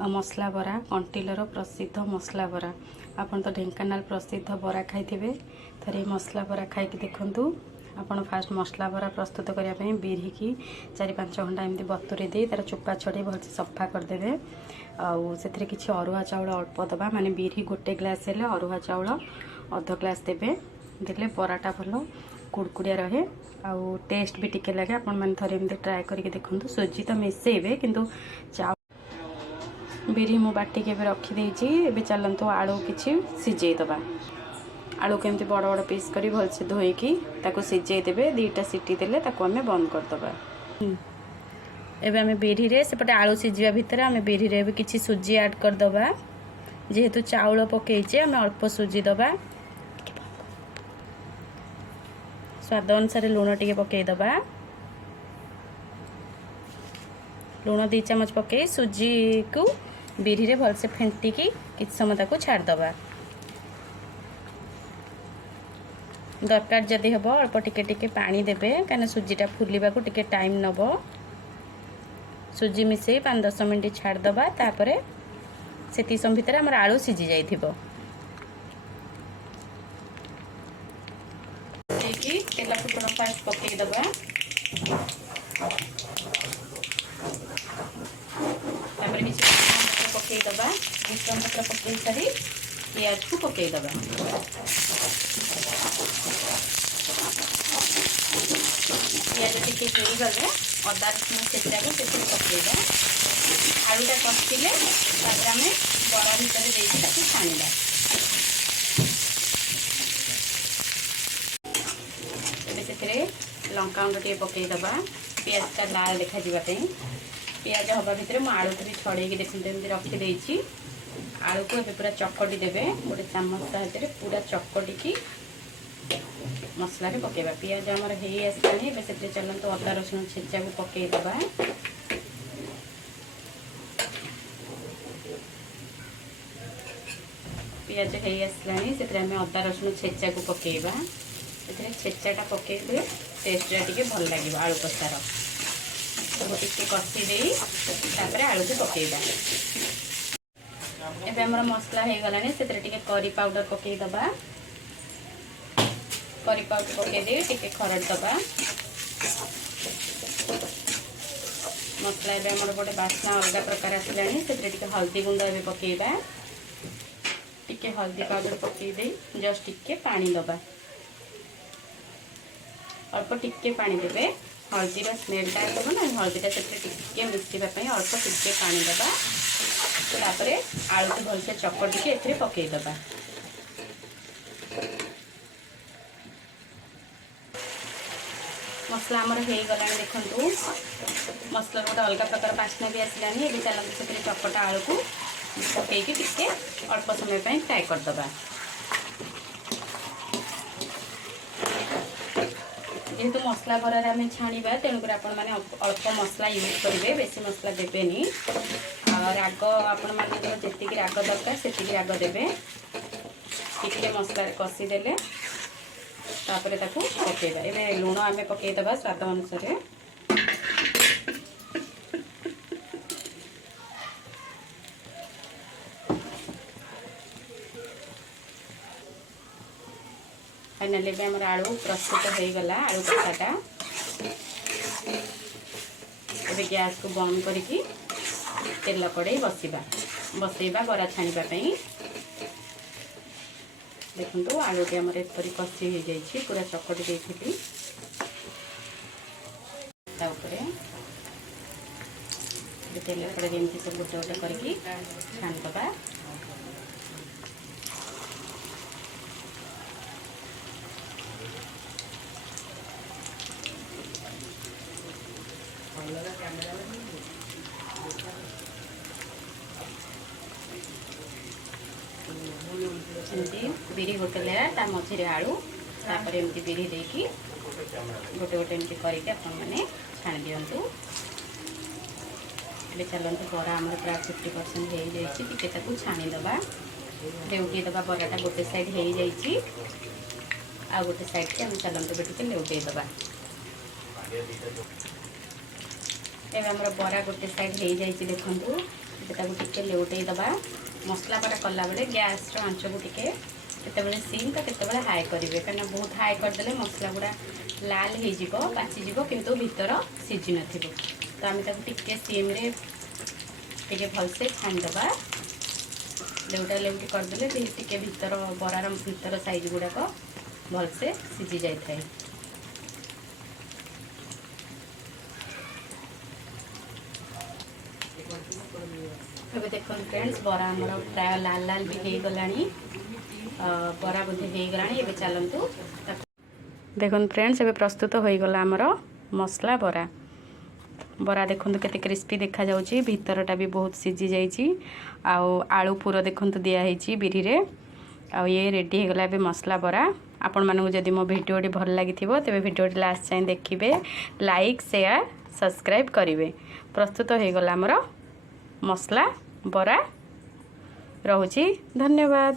मसला बरा कंटिलर प्रसिद्ध मसला बरा। आपन तो ढेंकानाल प्रसिद्ध बरा खाइथिबे। थरे मसला बरा खाइक देखंतु। आपन फास्ट मसला बरा प्रस्तुत करिया पई बिरही की 4-5 घंटा एमती बतुरे दे तार चोपा छडे भलसे सफा कर देबे। आउ सेथरे किछि अरुआ चाउल अल्प दबा, माने बिरही गोटे ग्लास हेले अरुआ चाउल अध ग्लास देबे। देले बराटा भलो कुड़कुड़िया रहे आउ टेस्ट भी टिके लगे। आपन माने थरे एमती ट्राई करके देखंतु। सुजी तो मिसेइबे किंतु बिरही मु बाटी के रखी देछि। एबे चलंतु आलू किछि सिझेई दबा। आलू केमती बड़ बड़ पीस करी भलसे धोईकी ताको सिझेई देबे। 2टा सीटी देले ताको हमें बंद कर दबा। एबे हमें बिरही रे सेपटे आलू सिझिया भितर हमें बिरही रे भी किछि सुजी ऐड कर दबा। जेहेतु चाउल पकेइचे हमें अल्प सुजी दबा। स्वाद अनुसार लूण टिके पकेई दबा। लूण 2 चम्मच पकई सुजी को बिरही रे भलसे फेंटिकी किछ समय ताको छाड़ दबा। दरकार जदि हबो अल्प टिके टिके पानी देबे, काना सुजीटा फुलिबा को टिके टाइम नबो। सुजी मिसेई 5-10 मिनिट छाड़ दबा। तापरे सेति सम भितर हमर आलू सिझी जाइथिबो। एकी तेला फुटण फास्ट पकई दबा। तापरे किछि पकई दबा। मिश्रण पत्र पकई सारी प्याज को पकई दबा। प्याज टिके हेई गले अदा रसुण छेचा को सेति पकईबा। आलूटा कसिले तापर हमें बड़ा भितर देइके ताकि छाणीबा। एबे सेतिरे लंका गुंड टिके पकई दबा। प्याजटा लाल देखा जिबा पई। प्याज हवा भितर मु आलू को भी छड़ेकी देखते एमती रखी देइछि। आलू को एबे पूरा चकटी देबे। गोटे चामच साहाय्य पूरा चकटी की मसला रे पकेबा। प्याज हमर हेई आसलानी। एबे सेते चलंतो अदा रसुण छेचा को पकेई दबा। प्याज हेई आसलानी। सेते हमें अदा रसुण छेचा को पकेइबा। सेते छेचाटा पकेइले टेस्टटा टिके भल लागिबो आलू कसार। सब टिके कसी देई तापरे आलू को पकेइबा। एबे हमर मसला हे गलानी। सेते टिके करी पाउडर पकेई दबा। करी पाउडर पकई दे टिके खरड़ दबा। मसला एबे हमर गोटे बास्ना अलग प्रकार आसलानी। सेते टिके हल्दी गुंड एबे पकेइबा। टिके हल्दी पाउडर पकई दे जस्ट टिके पानी दबा। अल्प टिके पानी देबे। हल्दी रा स्मेलटा आसबो ना, हल्दीटा सेते टिके मिसिबा पई अल्प टिके पानी दबा। तापरे आलू को भलसे चकटी के एथरे पकई दबा। मसला हमर हेई गलानी देखंतु। मसला गोटे अलग प्रकार बास्ना भी आसलानी। एबे चलंतु सेते चकटा आलू को पकई के टिके अल्प समय पई फ्राई कर दबा। जेहेतु मसला बरा रे हमें छाणीबा तेणुकर आपण माने अल्प मसला यूज करिवे, बेसी मसला देबेनी। और राग आपण माने जेतिकी राग दरकार सेतिकी राग देबे। टिके मसला रे कसी देले तापरे ताकू पकेइबा। एबे लूण आमे पकेइ दबा स्वाद अनुसार। फाइनली भी हमर आलू प्रस्तुत हो गला। आलू कसाटा एबे गैस को बंद करके तेल कड़े बसैबा बरा छाणीबा पई। देखंतु आलू के हमर एपरी कसी हो जाइछि। पूरा चकटी देइथिली ता ऊपर तेल कड़े एमती सब गोटे गोटे करके छाणी दबा। एमती बिरी गोटे लेयर ता मझे आलू तापर एमती बिरी देकी गोटे गोटे एमती करके आपण माने छाणी दियंतु। एबे चलंतु बरा हमर प्राय 50% हे जाइछि। टिके ताकू छाणी दबा। लेउटी दबा। बराटा गोटे साइड हे जाइछि आ गोटे साइड के हम चलंतु बेटिके लेउटी दबा। एबे हमर बरा गोटे साइड हे जाइछि देखंतु। एटाको टिके लेउटेई दबा मसला बरा कला बेले गैस रो आंच को टिके केतेबेले सिम तो केतेबेले हाई करेंगे कहीं बहुत हाई करदे मसला गुड़ा लाल हो पाचिज किंतु भीतर सीझी न तो आम टिके सिम रे टिके भलसे छाणीदबा लेउटा लेउटी करदे टिके भीतर बरार भीतर साइज गुड़ाक भलसे सीझी जाए। ଏବେ ଦେଖନ୍ତୁ फ्रेंड्स बरा आमर प्राय लाल लाल भी हो गलानी बरा बोधे हो गलानी। ଏବେ ଚାଲନ୍ତୁ ଦେଖନ୍ତୁ फ्रेंड्स ଏବେ ପ୍ରସ୍ତୁତ ହୋଇଗଲା ଆମର ମସଲା ବରା। बरा देखନ୍ତୁ केते क्रिस्पी देखा जाउची भीतरटा भी बहुत सीझी जाइची आउ आलू पूरा देखନ୍ତୁ दिया ହେଇची बिरी रे आ ये रेडी हो गला बे मसला बरा। आपण मानू जदी मो वीडियोटी भल लागिथिबो तबे वीडियोटी लास्ट जाय देखिबे लाइक शेयर सब्सक्राइब करिवे। प्रस्तुत हो गला हमर मसला बरा। रहुची धन्यवाद।